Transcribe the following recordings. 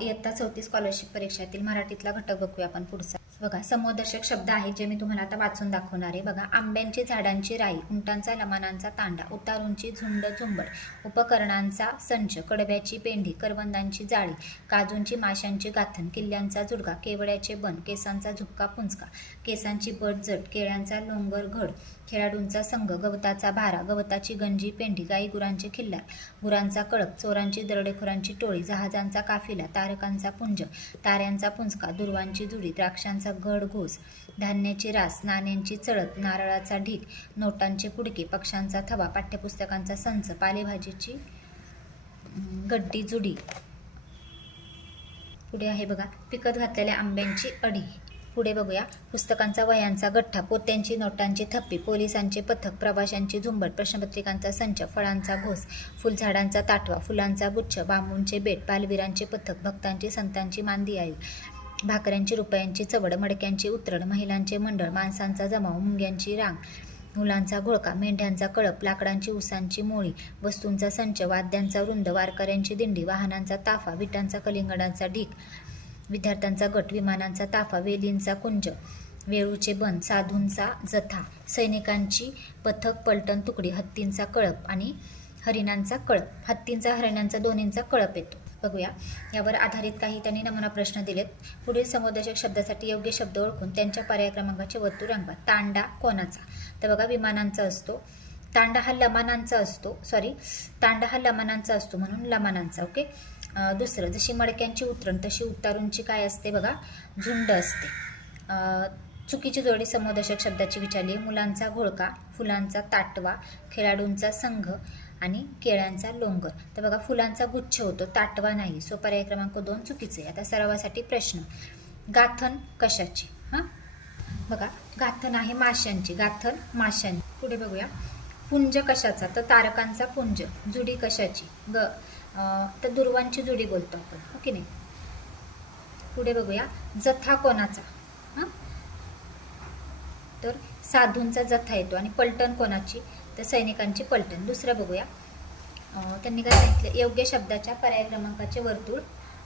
इयत्ता 4थी स्कॉलरशिप परीक्षेतील मराठीतला घटक बघूया आपण पुढचा. बघा, समूहदर्शक शब्द आहेत जे मी तुम्हाला आता वाचून दाखवणार आहे. बघा, आंब्यांची झाडांची राई, उंटांचा लमानांचा तांडा, उतारूंची झुंड झुंबड, उपकरणांचा संच, कडब्याची पेंढी, करवंदांची जाळी, काजूंची माशांची गाथण, किल्ल्यांचा जुडगा, केवड्याचे बन, केसांचा झुपका पुंचका, केसांची बट जट, केळ्यांचा लोंगर घड, खेळाडूंचा संघ, गवताचा भारा, गवताची गंजी पेंढी, गाई गुरांचे खिल्लार, गुरांचा कळप, चोरांची दरोडेखोरांची टोळी, जहाजांचा काफिला, तारकांचा पुंज, ताऱ्यांचा पुंचका, दुर्वांची जुडी, द्राक्षांचा घड घोस, धान्याची रास, नाण्यांची चळत, नारळाचा ढीक, नोटांचे पुडके, पक्ष्यांचा थवा, पाठ्यपुस्तकांचा संच, पालेभाजीची गड्डी जुडी. पुढे आहे बघा, पिकत घातलेल्या आंब्यांची अडी. पुढे बघूया, पुस्तकांचा वह्यांचा गठ्ठा, पोत्यांची नोटांची थप्पी, पोलिसांचे पथक, प्रवाशांची झुंबड, प्रश्नपत्रिकांचा संच, फळांचा घोस, फुलझाडांचा ताटवा, फुलांचा गुच्छ, बांबूंचे बेट, बालवीरांचे पथक, भक्तांची संतांची मांदी आई, भाकऱ्यांची रुपयांची चवड, मडक्यांची उतरड, महिलांचे मंडळ, माणसांचा जमाव, मुंग्यांची रांग, मुलांचा घोळका, मेंढ्यांचा कळप, लाकडांची उसांची मोळी, वस्तूंचा संच, वाद्यांचा वृंद, वारकऱ्यांची दिंडी, वाहनांचा ताफा, विटांचा कलिंगडांचा ढीक, विद्यार्थ्यांचा गट, विमानांचा ताफा, वेलींचा कुंज, वेळूचे बन, साधूंचा जथा, सैनिकांची पथक, पलटण तुकडी, हत्तींचा कळप आणि हरिणांचा कळप. हत्तींचा हरिणांचा दोन्हींचा कळप येतो. बघूया, यावर आधारित काही त्यांनी नमुना प्रश्न दिलेत. पुढील समूहदर्शक शब्दासाठी योग्य शब्द ओळखून त्यांच्या पर्याय क्रमांकाचे वर्तुळ रंगवा. तांडा कोणाचा? तर बघा, विमानांचा असतो. तांडा हा लमानांचा असतो म्हणून लमानांचा. ओके. दुसरं, जशी मडक्यांची उतरण तशी उतारूंची काय असते बघा, झुंड असते. चुकीची जोडी समूहदर्शक शब्दाची विचारली. मुलांचा घोळका, फुलांचा ताटवा, खेळाडूंचा संघ आणि केळ्यांचा लोंगर. तर बघा, फुलांचा गुच्छ होतो, ताटवा नाही. सो पर्याय क्रमांक 2 चुकीचे आहे. आता सरावासाठी प्रश्न, गाथण कशाची? बघा, गाथण आहे माशांची. गाथण माशांची. पुढे बघूया, पुंज कशाचा? तर तारकांचा पुंज. जुडी कशाची? तर दुर्वांची जुडी बोलतो आपण, हो की नाही. पुढे बघूया, जथा कोणाचा? तर साधूंचा जथा येतो. आणि पलटण कोणाची? तर सैनिकांची पलटण. दुसरं बघूया, त्यांनी काय सांगितलं, योग्य शब्दाच्या पर्याय क्रमांकाचे वर्तुळ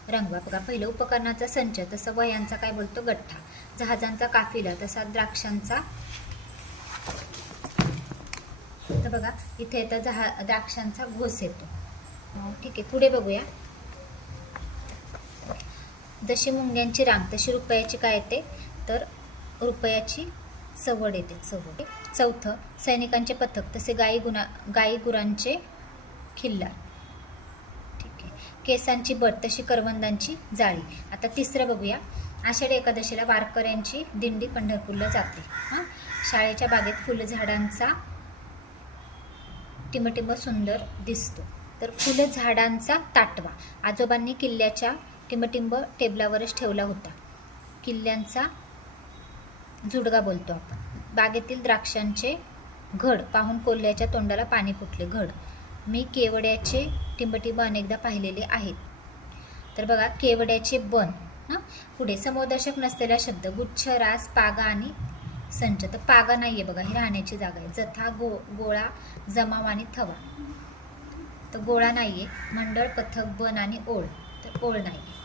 रंगवा. बघा, पहिलं, उपकरणाचा संच, तसं वह्यांचा काय बोलतो, गठ्ठा. जहाजांचा काफिला, तसा द्राक्षांचा. तर बघा, इथे येतं द्राक्षांचा घोस येतो. ठीक आहे. पुढे बघूया, जशी मुंग्यांची रांग तशी रुपयाची काय येते? तर रुपयाची चवड येते, चवड. चौथं, सैनिकांचे पथक तसे गाई गुरांचे खिल्लार. ठीक आहे. केसांची बट तशी करवंदांची जाळी. आता तिसरं बघूया, आषाढी एकादशीला वारकऱ्यांची दिंडी पंढरपूरला जाते. शाळेच्या बागेत फुलझाडांचा टिंबटिंब सुंदर दिसतो. तर फुलझाडांचा ताटवा. आजोबांनी किल्ल्याच्या टिंबटिंब टेबलावरच ठेवला होता. किल्ल्यांचा जुडगा बोलतो आपण. बागेतील द्राक्षांचे घड पाहून कोल्ह्याच्या तोंडाला पाणी फुटले. घड. मी केवड्याचे टिंबटिंब अनेकदा पाहिलेले आहेत. तर बघा, केवड्याचे बन. पुढे, समूहदर्शक नसलेला शब्द, गुच्छ, रास, पागा आणि संच. तर पागा नाहीये बघा, ही राहण्याची जागा आहे. जथा, गोळा, जमाव आणि थवा. तर गोळा नाहीये. मंडळ, पथक, बन आणि ओळ. तर ओळ नाहीये.